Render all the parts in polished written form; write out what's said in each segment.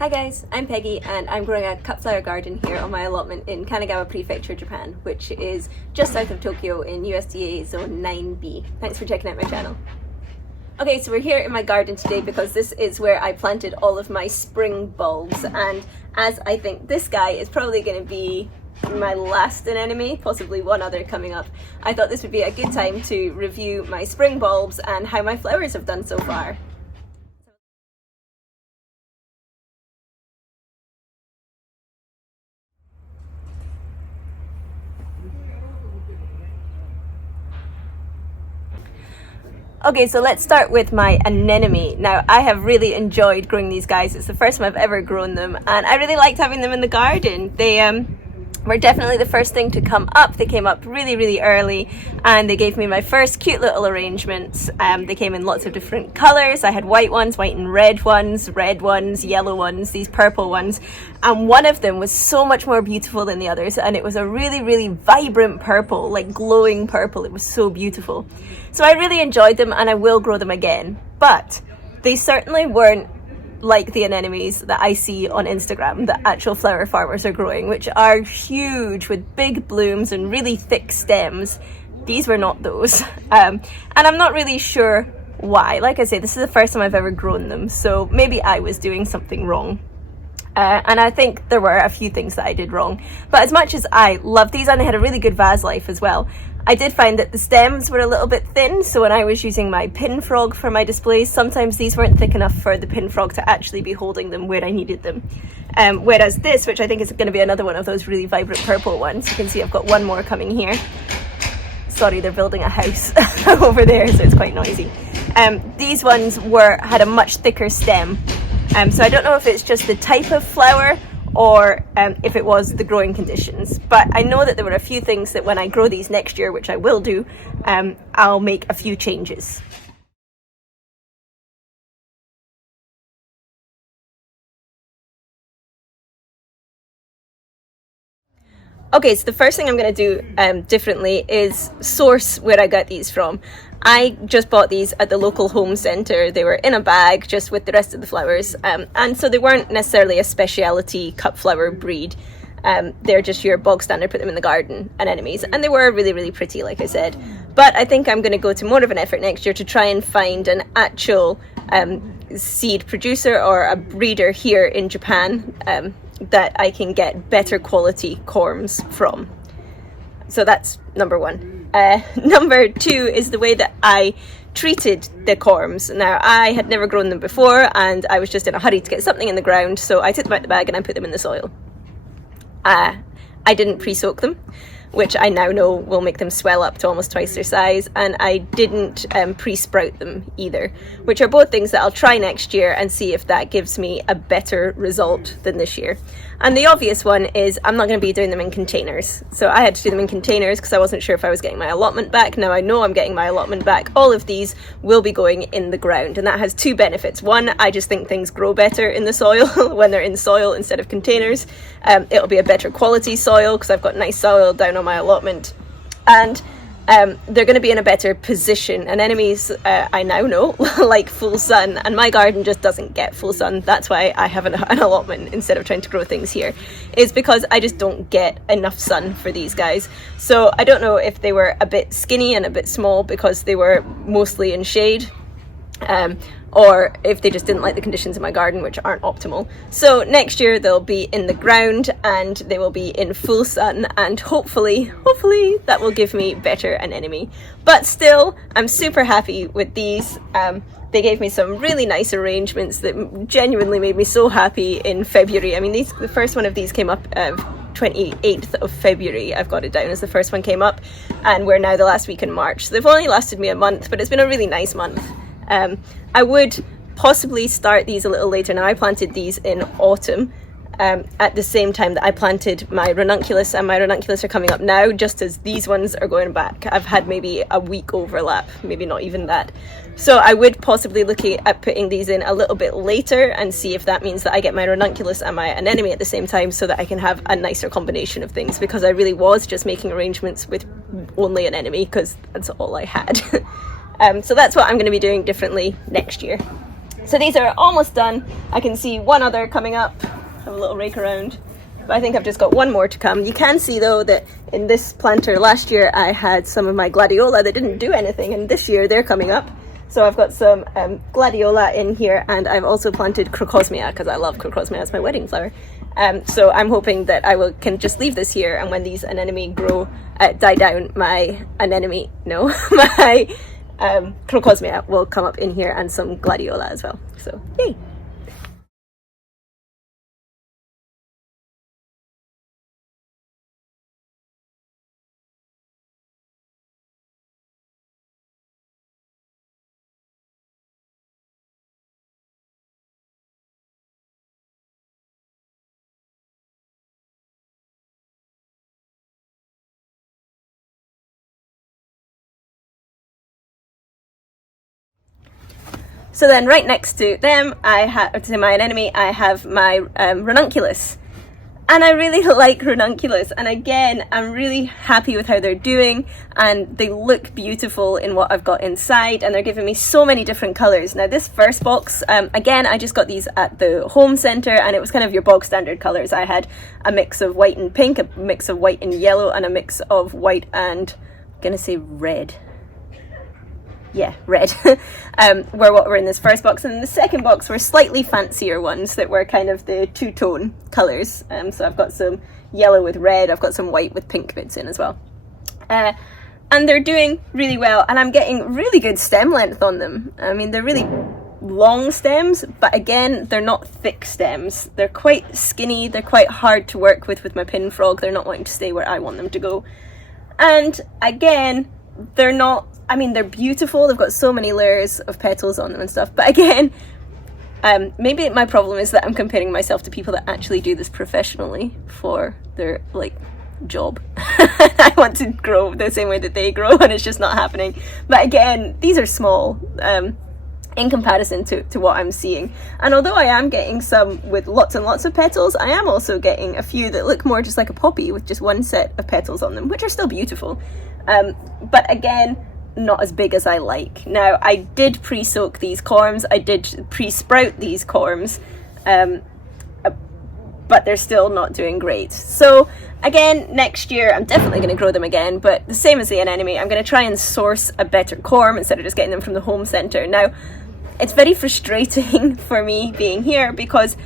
Hi guys, I'm Peggy and I'm growing a cut flower garden here on my allotment in Kanagawa Prefecture, Japan, which is just south of Tokyo in USDA Zone 9B. Thanks for checking out my channel. Okay, so we're here in my garden today because this is where I planted all of my spring bulbs, and as I think this guy is probably going to be my last anemone, possibly one other coming up, I thought this would be a good time to review my spring bulbs and how my flowers have done so far. Okay, so let's start with my anemone. Now, I have really enjoyed growing these guys. It's the first time I've ever grown them, and I really liked having them in the garden. They were definitely the first thing to come up. They came up really early, and they gave me my first cute little arrangements. They came in lots of different colours. I had white ones, white and red ones, yellow ones, these purple ones, and one of them was so much more beautiful than the others, and it was a really vibrant purple, like glowing purple. It was so beautiful. So I really enjoyed them, and I will grow them again, but they certainly weren't like the anemones that I see on Instagram that actual flower farmers are growing, which are huge with big blooms and really thick stems. These were not those. And I'm not really sure why. Like I say, this is the first time I've ever grown them, so maybe I was doing something wrong. And I think there were a few things that I did wrong. But as much as I love these, and they had a really good vase life as well, I did find that the stems were a little bit thin, so when I was using my pin frog for my displays, sometimes these weren't thick enough for the pin frog to actually be holding them where I needed them. Whereas this, which I think is going to be another one of those really vibrant purple ones, you can see I've got one more coming here. Sorry, they're building a house over there, so it's quite noisy. These ones had a much thicker stem. So I don't know if it's just the type of flower or if it was the growing conditions, but I know that there were a few things that when I grow these next year, which I will do, I'll make a few changes. Okay, so the first thing I'm going to do differently is source where I got these from. I just bought these at the local home centre. They were in a bag just with the rest of the flowers, and so they weren't necessarily a speciality cut flower breed. They're just your bog standard, put them in the garden anemones, and they were really pretty, like I said. But I think I'm going to go to more of an effort next year to try and find an actual seed producer or a breeder here in Japan that I can get better quality corms from. So that's number one. Number two is the way that I treated the corms. Now, I had never grown them before, and I was just in a hurry to get something in the ground, so I took them out the bag and I put them in the soil. I didn't pre-soak them, which I now know will make them swell up to almost twice their size, and I didn't pre-sprout them either, which are both things that I'll try next year and see if that gives me a better result than this year. And the obvious one is I'm not going to be doing them in containers. So I had to do them in containers because I wasn't sure if I was getting my allotment back. Now I know I'm getting my allotment back. All of these will be going in the ground, and that has two benefits. One, I just think things grow better in the soil when they're in soil instead of containers. It'll be a better quality soil because I've got nice soil down on my allotment, and they're going to be in a better position. Anemones, I now know, like full sun, and my garden just doesn't get full sun. That's why I have an allotment instead of trying to grow things here, is because I just don't get enough sun for these guys. So I don't know if they were a bit skinny and a bit small because they were mostly in shade, or if they just didn't like the conditions in my garden, which aren't optimal. So next year they'll be in the ground and they will be in full sun, and hopefully that will give me better anemone. But still, I'm super happy with these. They gave me some really nice arrangements that genuinely made me so happy in February. I mean, the first one of these came up 28th of February. I've got it down as the first one came up, and we're now the last week in March. So they've only lasted me a month, but it's been a really nice month. I would possibly start these a little later. Now, I planted these in autumn at the same time that I planted my Ranunculus, and my Ranunculus are coming up now just as these ones are going back. I've had maybe a week overlap, maybe not even that. So I would possibly look at putting these in a little bit later and see if that means that I get my Ranunculus and my anemone at the same time, so that I can have a nicer combination of things, because I really was just making arrangements with only an anemone because that's all I had. So that's what I'm going to be doing differently next year. So these are almost done. I can see one other coming up. Have a little rake around. But I think I've just got one more to come. You can see though that in this planter last year I had some of my gladiola that didn't do anything, and this year they're coming up. So I've got some gladiola in here, and I've also planted crocosmia because I love crocosmia. It's my wedding flower. So I'm hoping that I can just leave this here, and when these anemone die down, my crocosmia will come up in here, and some gladiola as well. So yay! So then right next to them, to my anemone, I have my Ranunculus. And I really like Ranunculus, and again, I'm really happy with how they're doing, and they look beautiful in what I've got inside, and they're giving me so many different colours. Now this first box, again, I just got these at the home centre, and it was kind of your bog standard colours. I had a mix of white and pink, a mix of white and yellow, and a mix of white and, I'm gonna say red. Yeah, red, were what were in this first box. And in the second box were slightly fancier ones that were kind of the two-tone colours. So I've got some yellow with red, I've got some white with pink bits in as well. And they're doing really well, and I'm getting really good stem length on them. I mean, they're really long stems, but again, they're not thick stems. They're quite skinny, they're quite hard to work with my pin frog. They're not wanting to stay where I want them to go. And again, they're not, I mean, they're beautiful. They've got so many layers of petals on them and stuff. But again, maybe my problem is that I'm comparing myself to people that actually do this professionally for their, like, job. I want to grow the same way that they grow, and it's just not happening. But again, these are small in comparison to what I'm seeing. And although I am getting some with lots and lots of petals, I am also getting a few that look more just like a poppy with just one set of petals on them, which are still beautiful. But again, not as big as I like. Now, I did pre-soak these corms, I did pre-sprout these corms, but they're still not doing great. So again, next year I'm definitely going to grow them again, but the same as the anemone, I'm going to try and source a better corm instead of just getting them from the home centre. Now, it's very frustrating for me being here because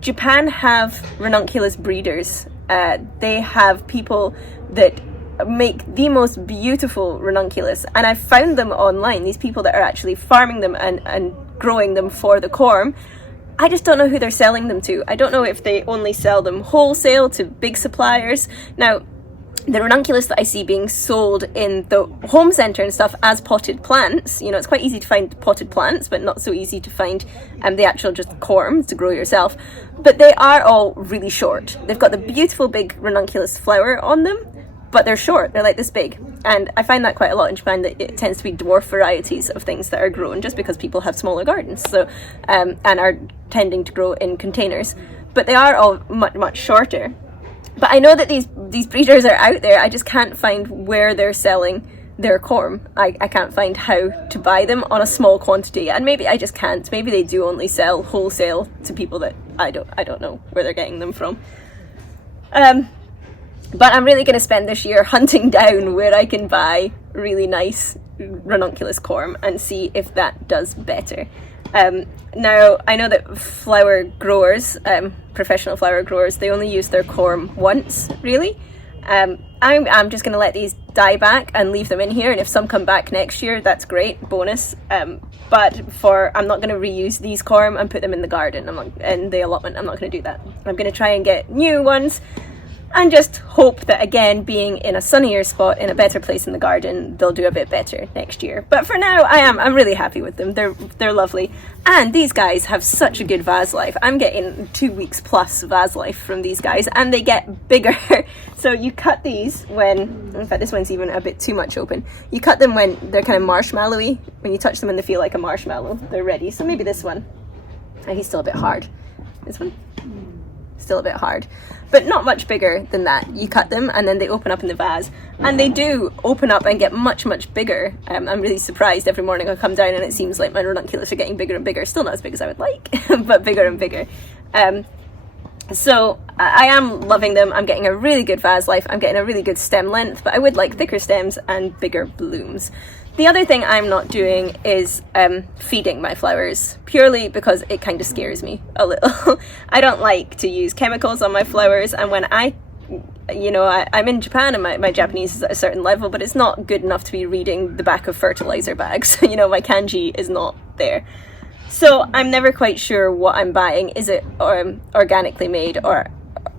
Japan have ranunculus breeders. They have people that make the most beautiful ranunculus, and I've found them online, these people that are actually farming them and growing them for the corm. I just don't know who they're selling them to. I don't know if they only sell them wholesale to big suppliers. Now, the ranunculus that I see being sold in the home centre and stuff as potted plants, you know, it's quite easy to find potted plants, but not so easy to find the actual just corm to grow yourself. But they are all really short. They've got the beautiful big ranunculus flower on them, but they're short, they're like this big. And I find that quite a lot in Japan, that it tends to be dwarf varieties of things that are grown just because people have smaller gardens, so and are tending to grow in containers. But they are all much shorter. But I know that these breeders are out there, I just can't find where they're selling their corm. I can't find how to buy them on a small quantity, and maybe I just can't. Maybe they do only sell wholesale to people that I don't know where they're getting them from. But I'm really going to spend this year hunting down where I can buy really nice ranunculus corm and see if that does better. Now, I know that flower growers, professional flower growers, they only use their corm once, really. I'm just going to let these die back and leave them in here, and if some come back next year, that's great, bonus. But I'm not going to reuse these corm and put them in the garden, in the allotment. I'm not going to do that. I'm going to try and get new ones, and just hope that, again, being in a sunnier spot, in a better place in the garden, they'll do a bit better next year. But for now, I'm really happy with them. They're lovely. And these guys have such a good vase life. I'm getting 2 weeks plus vase life from these guys, and they get bigger. So you cut these when, in fact, this one's even a bit too much open. You cut them when they're kind of marshmallowy. When you touch them and they feel like a marshmallow, they're ready. So maybe this one. Oh, he's still a bit hard. This one. still a bit hard, but not much bigger than that. You cut them and then they open up in the vase, and they do open up and get much bigger. I'm really surprised every morning I come down and it seems like my ranunculus are getting bigger and bigger. Still not as big as I would like, but bigger and bigger. So I am loving them. I'm getting a really good vase life. I'm getting a really good stem length, but I would like thicker stems and bigger blooms. The other thing I'm not doing is feeding my flowers, purely because it kind of scares me a little. I don't like to use chemicals on my flowers, and when I'm in Japan and my Japanese is at a certain level, but it's not good enough to be reading the back of fertilizer bags. My kanji is not there. So I'm never quite sure what I'm buying. Is it organically made, or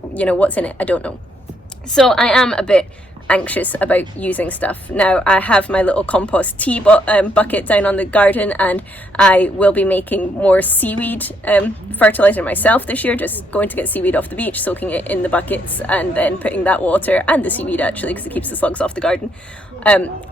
what's in it? I don't know. So I am a bit anxious about using stuff. Now I have my little compost tea bucket down on the garden, and I will be making more seaweed fertilizer myself this year, just going to get seaweed off the beach, soaking it in the buckets, and then putting that water, and the seaweed actually, because it keeps the slugs off the garden,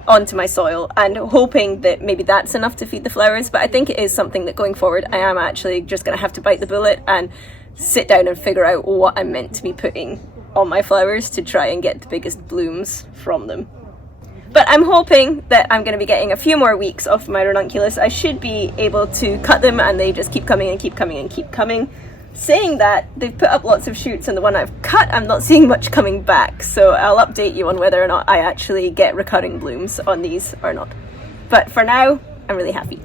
onto my soil, and hoping that maybe that's enough to feed the flowers. But I think it is something that going forward I am actually just going to have to bite the bullet and sit down and figure out what I'm meant to be putting on my flowers to try and get the biggest blooms from them. But I'm hoping that I'm going to be getting a few more weeks off my ranunculus. I should be able to cut them and they just keep coming and keep coming and keep coming. Saying that, they've put up lots of shoots, and the one I've cut, I'm not seeing much coming back, so I'll update you on whether or not I actually get recurring blooms on these or not. But for now, I'm really happy.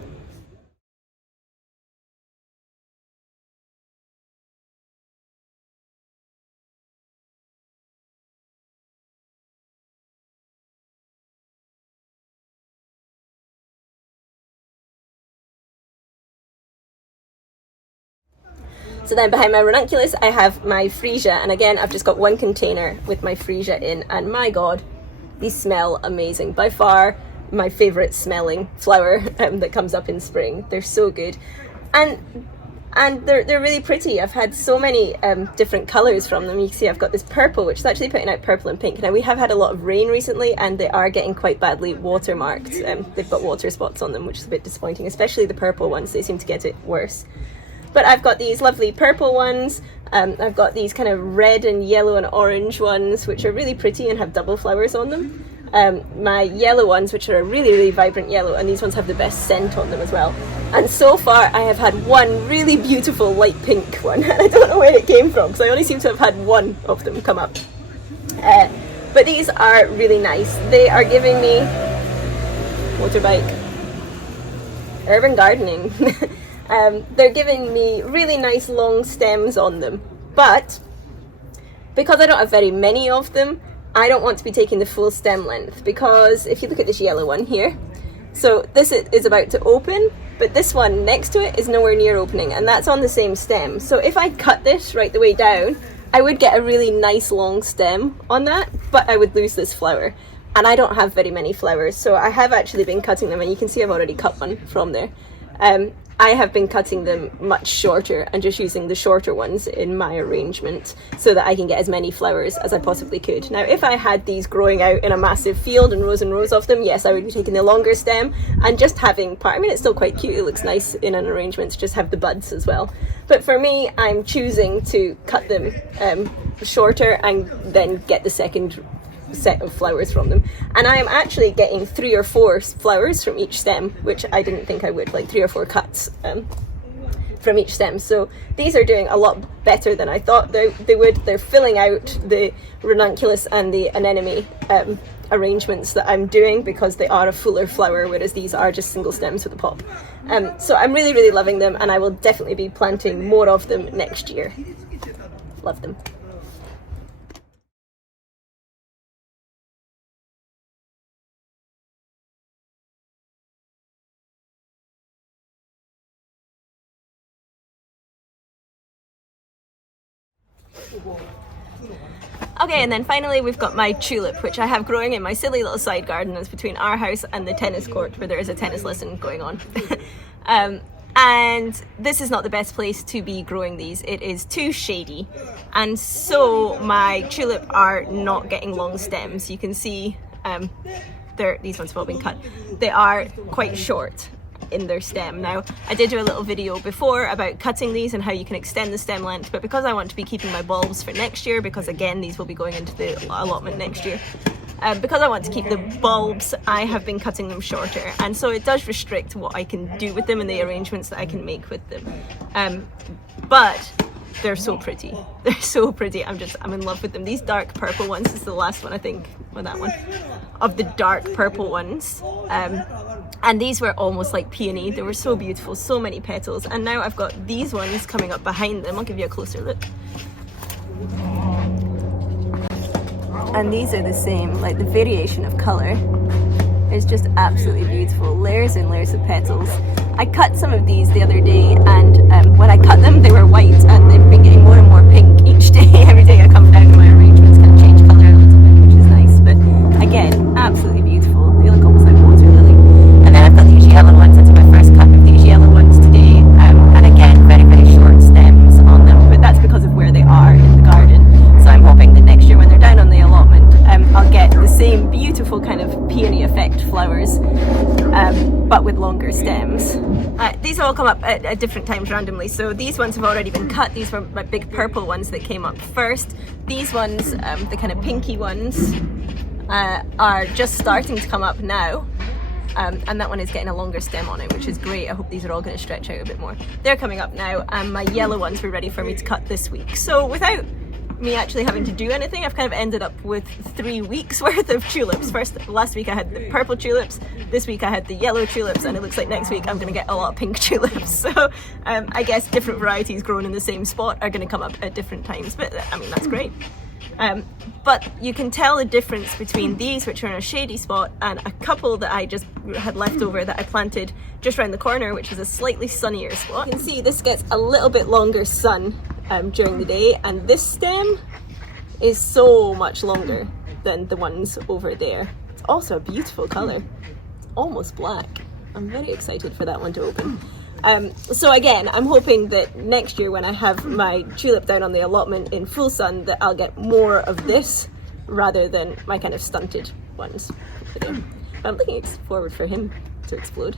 So then behind my ranunculus, I have my Freesia, and again, I've just got one container with my Freesia in, and my god, these smell amazing. By far, my favourite smelling flower that comes up in spring. They're so good. And they're really pretty. I've had so many different colours from them. You can see I've got this purple, which is actually putting out purple and pink. Now, we have had a lot of rain recently, and they are getting quite badly watermarked. They've got water spots on them, which is a bit disappointing, especially the purple ones. They seem to get it worse. But I've got these lovely purple ones. I've got these kind of red and yellow and orange ones, which are really pretty and have double flowers on them. My yellow ones, which are a really vibrant yellow, and these ones have the best scent on them as well. And so far, I have had one really beautiful light pink one, and I don't know where it came from, because I only seem to have had one of them come up. But these are really nice. They are giving me motorbike, urban gardening. They're giving me really nice long stems on them, but because I don't have very many of them, I don't want to be taking the full stem length, because if you look at this yellow one here, so this is about to open, but this one next to it is nowhere near opening, and that's on the same stem. So if I cut this right the way down, I would get a really nice long stem on that, but I would lose this flower, and I don't have very many flowers, so I have actually been cutting them, and you can see I've already cut one from there. I have been cutting them much shorter and just using the shorter ones in my arrangement so that I can get as many flowers as I possibly could. Now, if I had these growing out in a massive field and rows of them, yes, I would be taking the longer stem and just having part. I mean, it's still quite cute. It looks nice in an arrangement to just have the buds as well. But for me, I'm choosing to cut them shorter and then get the second set of flowers from them, and I am actually getting 3 or 4 flowers from each stem, which I didn't think I would, like 3 or 4 cuts from each stem. So these are doing a lot better than I thought they would. They're filling out the ranunculus and the anemone arrangements that I'm doing, because they are a fuller flower, whereas these are just single stems with a pop. So I'm really loving them, and I will definitely be planting more of them next year. Love them. Okay, and then finally we've got my tulip, which I have growing in my silly little side garden that's between our house and the tennis court, where there is a tennis lesson going on. And this is not the best place to be growing these. It is too shady, and so my tulip are not getting long stems. You can see these ones have all been cut. They are quite short. in their stem. Now, I did do a little video before about cutting these and how you can extend the stem length, but because I want to be keeping my bulbs for next year, because again, these will be going into the allotment next year, because I want to keep the bulbs, I have been cutting them shorter, and so it does restrict what I can do with them and the arrangements that I can make with them. But they're so pretty. They're so pretty. I'm in love with them. These dark purple ones, this is the last one I think, or that one, of the dark purple ones. And these were almost like peony. They were so beautiful, so many petals. And now I've got these ones coming up behind them. I'll give you a closer look. And these are the same, like the variation of colour is just absolutely beautiful. Layers and layers of petals. I cut some of these the other day, and when I cut them they were white, and they've been getting more and more pink each day. Every day I come down, my arrangements kind of change colour a little bit, which is nice. But again, absolutely beautiful. They look almost like water lily. And then I've got these yellow ones. I did my first cut of these yellow ones today, and again, very, very short stems on them, but that's because of where they are in the garden. So I'm hoping that next year when they're down on the allotment, I'll get the same beautiful kind of peony effect flowers, but with longer stems. These all come up at different times randomly, so these ones have already been cut. These were my big purple ones that came up first. These ones, the kind of pinky ones, are just starting to come up now. And that one is getting a longer stem on it, which is great. I hope these are all going to stretch out a bit more. They're coming up now, and my yellow ones were ready for me to cut this week. So without me actually having to do anything, I've kind of ended up with 3 weeks worth of tulips. Last week I had the purple tulips, this week I had the yellow tulips, and it looks like next week I'm going to get a lot of pink tulips. So I guess different varieties grown in the same spot are going to come up at different times, but I mean, that's great. But you can tell the difference between these, which are in a shady spot, and a couple that I just had left over that I planted just around the corner, which is a slightly sunnier spot. You can see this gets a little bit longer sun during the day, and this stem is so much longer than the ones over there. It's also a beautiful colour. It's almost black. I'm very excited for that one to open. So again, I'm hoping that next year when I have my tulip down on the allotment in full sun, that I'll get more of this rather than my kind of stunted ones. But I'm looking forward for him to explode.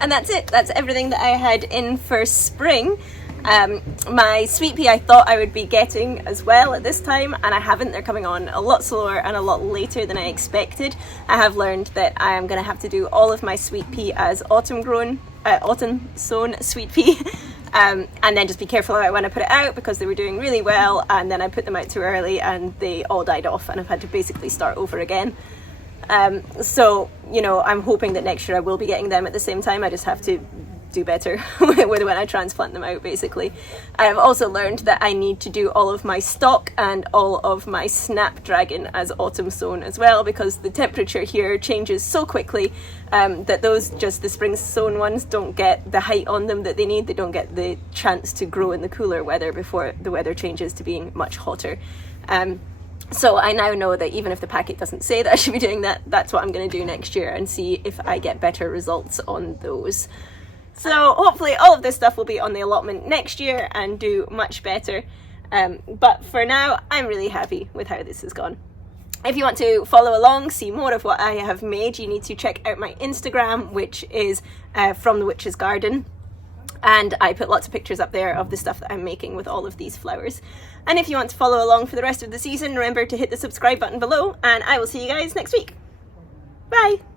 And that's it. That's everything that I had in for spring. My sweet pea I thought I would be getting as well at this time, and I haven't. They're coming on a lot slower and a lot later than I expected. I have learned that I am going to have to do all of my sweet pea as autumn sown sweet pea, and then just be careful about when I put it out, because they were doing really well, and then I put them out too early and they all died off, and I've had to basically start over again. So, you know, I'm hoping that next year I will be getting them at the same time. I just have to do better when I transplant them out, basically. I've also learned that I need to do all of my stock and all of my snapdragon as autumn sown as well, because the temperature here changes so quickly that the spring sown ones don't get the height on them that they need. They don't get the chance to grow in the cooler weather before the weather changes to being much hotter. So I now know that even if the packet doesn't say that I should be doing that, that's what I'm going to do next year, and see if I get better results on those. So hopefully all of this stuff will be on the allotment next year and do much better. But for now, I'm really happy with how this has gone. If you want to follow along, see more of what I have made, you need to check out my Instagram, which is From the Witch's Garden. And I put lots of pictures up there of the stuff that I'm making with all of these flowers. And if you want to follow along for the rest of the season, remember to hit the subscribe button below, and I will see you guys next week. Bye!